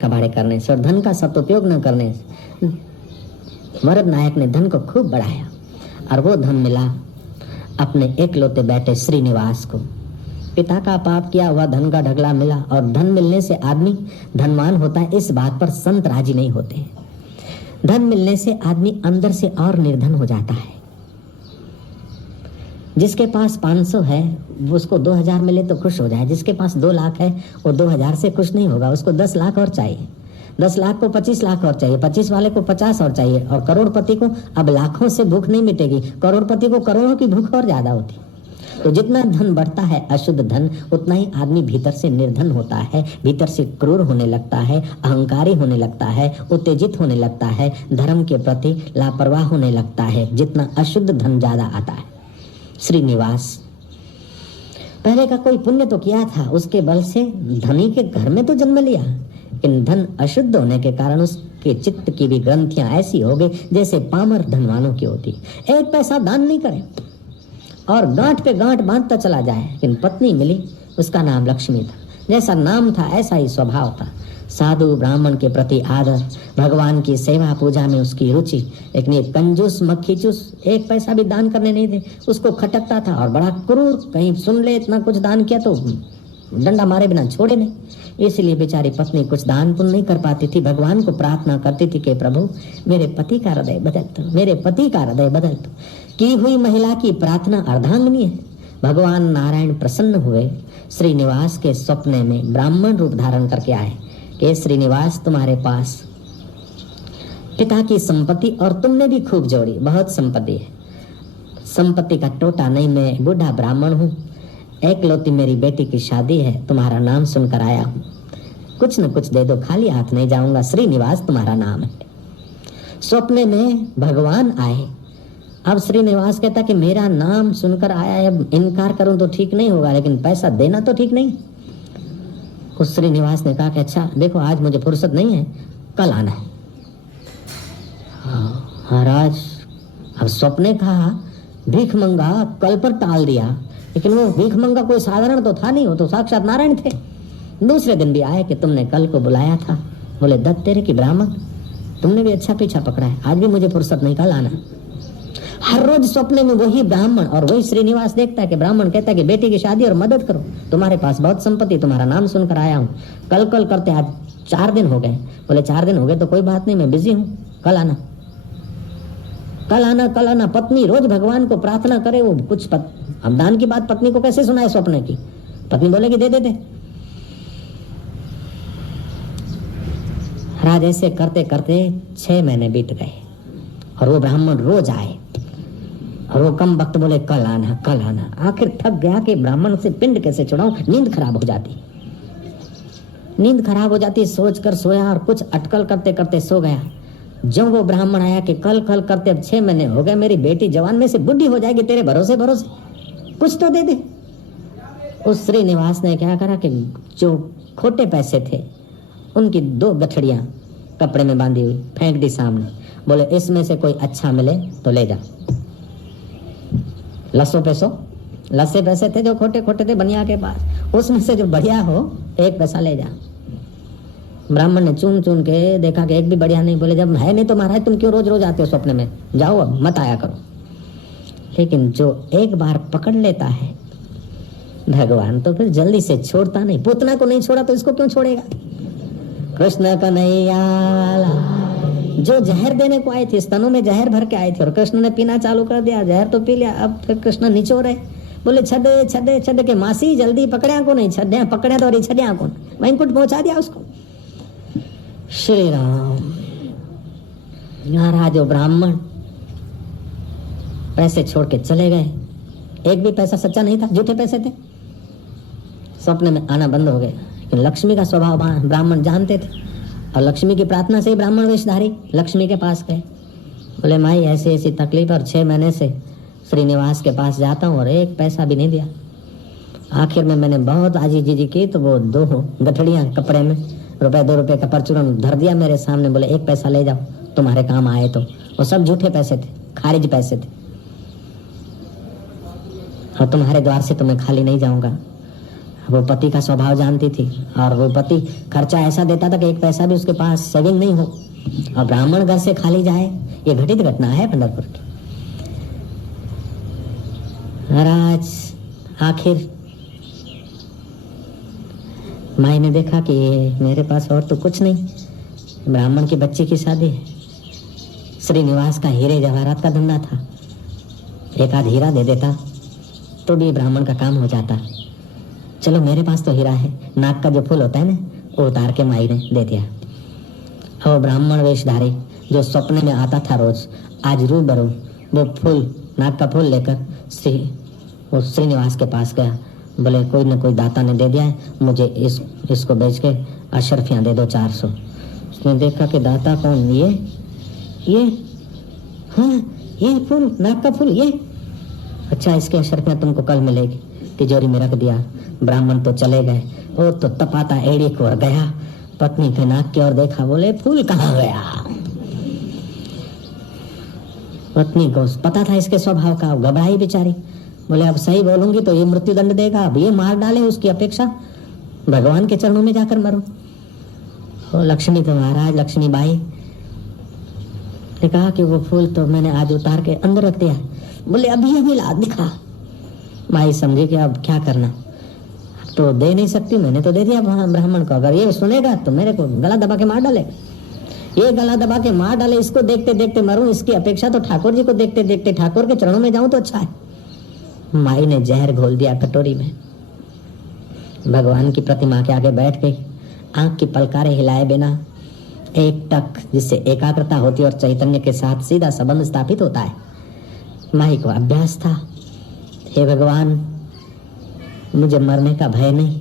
कबाड़े करने से और धन का सदुपयोग न करने से वरद नायक ने धन को खूब बढ़ाया और वो धन मिला अपने एकलौते बेटे श्रीनिवास को। पिता का पाप किया हुआ धन का ढगला मिला और धन मिलने से आदमी धनवान होता है, इस बात पर संत राजी नहीं होते। धन मिलने से आदमी अंदर से और निर्धन हो जाता है। जिसके पास 500 है उसको 2000 मिले तो खुश हो जाए, जिसके पास 2 लाख है वो 2000 से खुश नहीं होगा, उसको 10 लाख और चाहिए, 10 लाख को 25 लाख और चाहिए, 25 वाले को 50 और चाहिए। और करोड़पति को अब लाखों से भूख नहीं मिटेगी, करोड़पति को करोड़ों की भूख और ज्यादा होती। तो जितना धन बढ़ता है अशुद्ध धन, उतना ही आदमी भीतर से निर्धन होता है, भीतर से क्रूर होने लगता है, अहंकारी होने लगता है, उत्तेजित होने लगता है, धर्म के प्रति लापरवाह होने लगता है, जितना अशुद्ध धन ज्यादा आता है। श्रीनिवास पहले का कोई पुण्य तो किया था, उसके बल से धनी के घर में तो जन्म लिया, लेकिन धन अशुद्ध होने के कारण उसके चित्त की भी ग्रंथियां ऐसी हो गई जैसे पामर धनवानों की होती। एक पैसा दान नहीं करे और गांठ पे गांठ बांधता चला जाए। लेकिन पत्नी मिली, उसका नाम लक्ष्मी था, जैसा नाम था ऐसा ही स्वभाव था। साधु ब्राह्मण के प्रति आदर, भगवान की सेवा पूजा में उसकी रुचि। लेकिन ये कंजूस मक्खीचूस एक पैसा भी दान करने नहीं दे, उसको खटकता था और बड़ा क्रूर, कहीं सुन ले इतना कुछ दान किया तो डंडा मारे बिना छोड़े नहीं। इसलिए बेचारी पत्नी कुछ दान पुण्य नहीं कर पाती थी। भगवान को प्रार्थना करती थी कि प्रभु मेरे पति का हृदय बदल दो, मेरे पति का हृदय बदल दो। की हुई महिला की प्रार्थना अर्धांगिनी है। भगवान नारायण प्रसन्न हुए, श्रीनिवास के स्वप्न में ब्राह्मण रूप धारण करके आए कि श्रीनिवास तुम्हारे पास पिता की संपत्ति और तुमने भी खूब जोड़ी, बहुत संपत्ति है, संपत्ति का टोटा नहीं, मैं बूढ़ा ब्राह्मण हूँ, एकलौती मेरी बेटी की शादी है, तुम्हारा नाम सुनकर आया हूँ, कुछ न कुछ दे दो, खाली हाथ नहीं जाऊंगा, श्रीनिवास तुम्हारा नाम है। स्वप्न में भगवान आए। अब श्रीनिवास कहता कि मेरा नाम सुनकर आया है, इनकार करूं तो ठीक नहीं होगा, लेकिन पैसा देना तो ठीक नहीं। उस श्रीनिवास ने कहा कि अच्छा देखो आज मुझे फुर्सत नहीं है, कल आना है। महाराज अब स्वप्ने कहा भीख मंगा कल पर टाल दिया, लेकिन वो भीख मंगा कोई साधारण तो था नहीं, वो तो साक्षात नारायण थे। दूसरे दिन भी आए कि तुमने कल को बुलाया था। बोले दत्त तेरे की ब्राह्मण, तुमने भी अच्छा पीछा पकड़ा है, आज भी मुझे फुर्सत नहीं, कल आना। हर रोज सपने में वही ब्राह्मण और वही श्रीनिवास देखता है कि ब्राह्मण कहता है कि बेटी की शादी और मदद करो, तुम्हारे पास बहुत संपत्ति, तुम्हारा नाम सुनकर आया हूँ, कल कल करते आज 4 दिन हो गए। बोले 4 दिन हो गए तो कोई बात नहीं, मैं बिजी हूँ, कल आना, कल आना, कल आना। पत्नी रोज भगवान को प्रार्थना करे, वो कुछ अब दान की बात पत्नी को कैसे सुनाए स्वप्न की। पत्नी बोलेगी दे दे दे। राज ऐसे करते करते 6 महीने बीत गए और वो ब्राह्मण रोज आए और वो कम वक्त बोले कल आना, कल आना। आखिर थक गया कि ब्राह्मण से पिंड कैसे छुड़ाऊं, नींद खराब हो जाती, नींद खराब हो जाती, सोच कर सोया और कुछ अटकल करते करते सो गया। जब वो ब्राह्मण आया कि कल कल करते अब 6 महीने हो गए, मेरी बेटी जवान में से बुढ़ी हो जाएगी, तेरे भरोसे भरोसे कुछ तो दे दे। उस श्रीनिवास ने क्या करा कि जो खोटे पैसे थे उनकी 2 गठड़ियां कपड़े में बांधी हुई फेंक दी सामने। बोले इसमें से कोई अच्छा मिले तो ले जा। लस्से पैसे थे जो खोटे खोटे थे बनिया के पास, उसमें से जो बढ़िया हो 1 पैसा ले जा। ब्राह्मण ने चुन चुन के देखा कि एक भी बढ़िया नहीं। बोले जब है नहीं तो महाराज तुम क्यों रोज रोज आते हो स्वप्न में, जाओ अब मत आया करो। लेकिन जो एक बार पकड़ लेता है भगवान तो फिर जल्दी से छोड़ता नहीं। पूतना को नहीं छोड़ा तो इसको क्यों छोड़ेगा। कृष्ण कन्हैया, जो जहर देने को आए थे, स्तनों में जहर भर के आए थे और कृष्ण ने पीना चालू कर दिया, जहर तो पी लिया। अब फिर कृष्ण निचोड़ रहे, बोले छदे छदे छदे के मासी जल्दी पकड़िया को नहीं, छदे पकड़िया तो और छदिया को वैंकुंठ पहुंचा दिया उसको। श्री राम। महाराज ब्राह्मण पैसे छोड़ के चले गए, एक भी पैसा सच्चा नहीं था, झूठे पैसे थे। स्वप्न में आना बंद हो गए। लेकिन लक्ष्मी का स्वभाव ब्राह्मण जानते थे और लक्ष्मी की प्रार्थना से ही ब्राह्मण वेशधारी लक्ष्मी के पास गए। बोले माई ऐसी ऐसी तकलीफ और 6 महीने से श्रीनिवास के पास जाता हूँ और 1 पैसा भी नहीं दिया। आखिर में मैंने बहुत आजीजी की तो वो 2 गठड़ियां कपड़े में ₹2 का परचूरन धर दिया मेरे सामने। बोले 1 पैसा ले जाओ, तुम्हारे काम आए तो। वो सब झूठे पैसे थे, खारिज पैसे थे और तुम्हारे द्वार से तो मैं खाली नहीं जाऊंगा। वो पति का स्वभाव जानती थी और वो पति खर्चा ऐसा देता था कि एक पैसा भी उसके पास सेविंग नहीं हो और ब्राह्मण घर से खाली जाए। ये घटित घटना है पंढरपुर की। महाराज आखिर माई ने देखा कि मेरे पास और तो कुछ नहीं, ब्राह्मण की बच्ची की शादी है। श्रीनिवास का हीरे जवाहरात का धंधा था, एक आध हीरा दे देता तो भी ब्राह्मण का काम हो जाता। चलो मेरे पास तो हीरा है, नाक का जो फूल होता है ना, वो उतार के माई ने दे दिया। और ब्राह्मण वेशधारी जो सपने में आता था रोज, आज रूबरू वो फूल, नाक का फूल लेकर वो श्रीनिवास के पास गया। बोले कोई न कोई दाता ने दे दिया है, मुझे इसको बेच के अशरफियाँ दे दो 400। उसने देखा कि दाता कौन? ये हाँ, ये फूल, नाक का फूल, ये अच्छा, इसके अशरफियाँ तुमको कल मिलेगी। तिजोरी में रख दिया। ब्राह्मण तो चले गए। वो तो तपाता एड़ी को गया, पत्नी के नाक की ओर देखा, बोले फूल कहाँ गया? पत्नी को पता था इसके स्वभाव का, घबराई बेचारी। बोले अब सही बोलूंगी तो ये मृत्यु दंड देगा, अब ये मार डाले, उसकी अपेक्षा भगवान के चरणों में जाकर मरो। और लक्ष्मी तो महाराज लक्ष्मी बाई ने कहा कि वो फूल तो मैंने आज उतार के अंदर रख दिया। बोले अभी ला दिखा। माई समझी कि अब क्या करना, तो दे नहीं सकती, मैंने तो दे दिया ब्राह्मण को, अगर ये सुनेगा तो मेरे को गला दबा के मार डाले। ये गला दबा के मार डाले, इसको देखते देखते मरूं, इसकी अपेक्षा तो ठाकुर जी को देखते देखते ठाकुर के चरणों में जाऊं तो अच्छा है। माई ने जहर घोल दिया कटोरी में, भगवान की प्रतिमा के आगे बैठ गई, आंख की पलकारे हिलाए बिना एक टक, जिससे एकाग्रता होती और चैतन्य के साथ सीधा संबंध स्थापित होता है। माई को अभ्यास था, हे भगवान मुझे मरने का भय नहीं,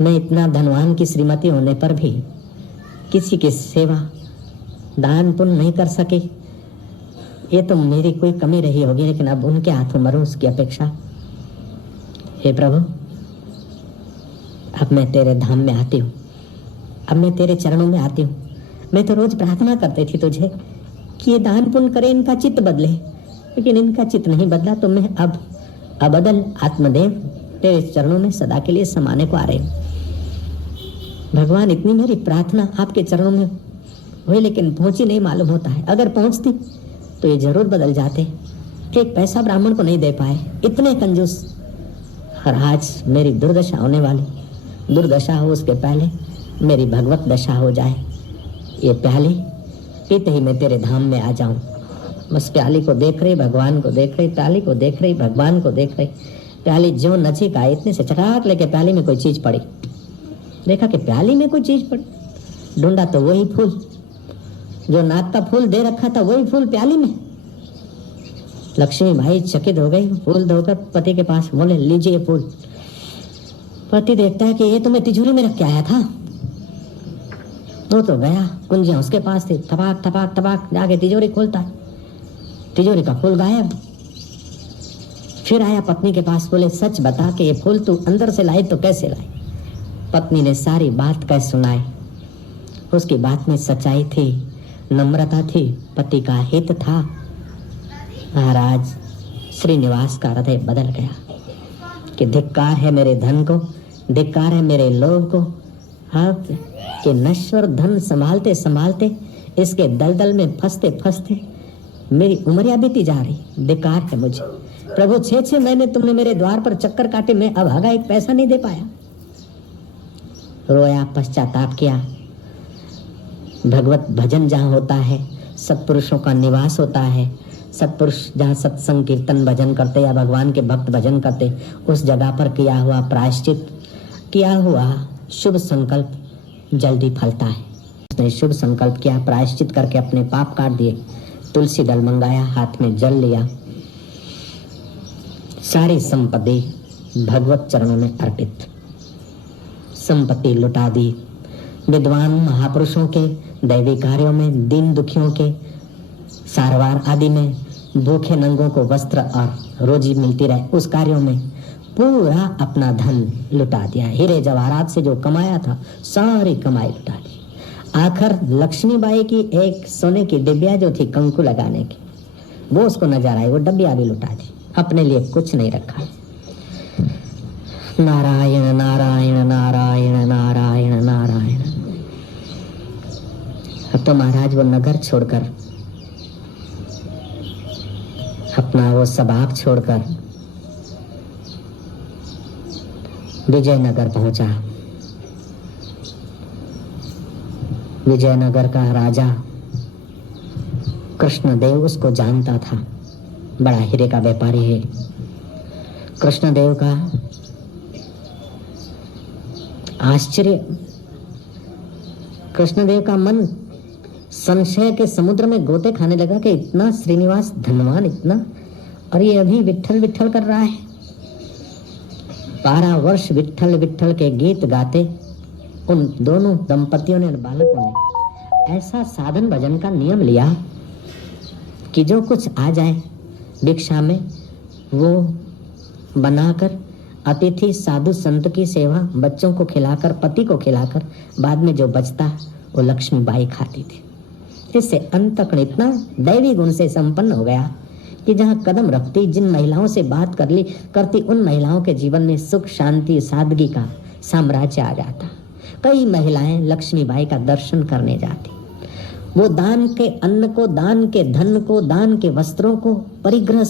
मैं इतना धनवान की श्रीमती होने पर भी किसी की सेवा दान पुण्य नहीं कर सके, ये तो मेरी कोई कमी रही होगी, लेकिन अब उनके हाथों मरूं उसकी अपेक्षा। हे प्रभु अब मैं तेरे धाम में आती हूँ, अब मैं तेरे चरणों में आती हूँ। मैं तो रोज प्रार्थना करती थी तुझे कि ये दान पुण्य करे, इनका चित्त बदले, लेकिन इनका चित्त नहीं बदला, तो मैं अब अबदल आत्मदेव तेरे चरणों में सदा के लिए समाने को आ रहे हूँ। भगवान इतनी मेरी प्रार्थना आपके चरणों में हुई, लेकिन पहुंची नहीं मालूम होता है। अगर पहुंचती तो ये जरूर बदल जाते। एक पैसा ब्राह्मण को नहीं दे पाए, इतने कंजूस। और आज मेरी दुर्दशा होने वाली, दुर्दशा हो उसके पहले मेरी भगवत दशा हो जाए। ये प्याली पीते ही मैं तेरे धाम में आ जाऊं। बस प्याली को देख रही, भगवान को देख रही, प्याली को देख रही, भगवान को देख रही। प्याली जो नजीक आई, इतने से चटाक लेके प्याली में कोई चीज पड़ी। देखा कि प्याली में कोई चीज पड़ी, ढूंढा तो वही फूल, जो नाक का फूल दे रखा था वही फूल प्याली में। लक्ष्मी भाई चकित हो गई, फूल धोकर पति के पास बोले लीजिए फूल। पति देखता है कि ये तो मैं तिजोरी में रख के आया था। वो तो गया, कुंजियां उसके पास थी, थपाक थपाक थपाक जाके तिजोरी खोलता है, तिजोरी का फूल गायब। फिर आया पत्नी के पास, बोले सच बता कि ये फूल तू अंदर से लाई तो कैसे लाई? पत्नी ने सारी बात कह सुनाई। उसकी बात में सच्चाई थी, नम्रता थी, पति का हित था। महाराज श्रीनिवास का हृदय बदल गया कि धिक्कार है मेरे धन को, धिक्कार है मेरे लोभ को। अब कि नश्वर धन संभालते संभालते, इसके दलदल में फंसते फंसते मेरी उम्रिया बीती जा रही। धिक्कार है मुझे प्रभु, 6 महीने तुमने मेरे द्वार पर चक्कर काटे, मैं अभागा एक पैसा नहीं दे पाया। रोया, पश्चाताप किया। भगवत भजन जहाँ होता है, सत्पुरुषों का निवास होता है, सत्पुरुष जहाँ सत्संग कीर्तन भजन करते या भगवान के भक्त भजन करते, उस जगह पर किया हुआ प्रायश्चित, किया हुआ शुभ संकल्प जल्दी फलता है। उसने शुभ संकल्प किया, प्रायश्चित करके अपने पाप काट दिए। तुलसी दल मंगाया, हाथ में जल लिया, सारी संपत्ति भगवत चरणों में अर्पित, संपत्ति लुटा दी। विद्वान महापुरुषों के दैवी कार्यों में, दीन दुखियों के सारवार आदि में, भूखे नंगों को वस्त्र और रोजी मिलती रहे, उस कार्यों में पूरा अपना धन लुटा दिया। हीरे जवाहरात से जो कमाया था सारी कमाई लुटा दी। आखिर लक्ष्मीबाई की एक सोने की डिबिया जो थी कंकु लगाने की, वो उसको नजर आई, वो डबिया भी लुटा दी, अपने लिए कुछ नहीं रखा। नारायण नारायण नारायण नारायण नारायण। अब तो महाराज वो नगर छोड़कर, अपना वो सबाब छोड़कर विजयनगर पहुंचा। विजयनगर का राजा कृष्णदेव उसको जानता था, बड़ा हीरे का व्यापारी है। कृष्णदेव का आश्चर्य, कृष्णदेव का मन संशय के समुद्र में गोते खाने लगा कि इतना श्रीनिवास धनवान, इतना, और ये अभी विट्ठल विट्ठल कर रहा है। 12 वर्ष विट्ठल विट्ठल के गीत गाते उन दोनों दंपतियों ने, बालकों ने ऐसा साधन भजन का नियम लिया कि जो कुछ आ जाए भिक्षा में वो बनाकर अतिथि साधु संत की सेवा, बच्चों को खिलाकर, पति को खिलाकर, बाद में जो बचता वो लक्ष्मीबाई खाती थी। इससे अंतकण इतना दैवी गुण से संपन्न हो गया कि जहाँ कदम रखती, जिन महिलाओं से बात करती उन महिलाओं के जीवन में सुख, शांति, सादगी का साम्राज्य आ जाता। कई महिलाएं लक्ष्मीबाई का दर्शन करने जाती। वो दान के अन्न को, दान के धन को, दान के वस्त्रों को परिग्रह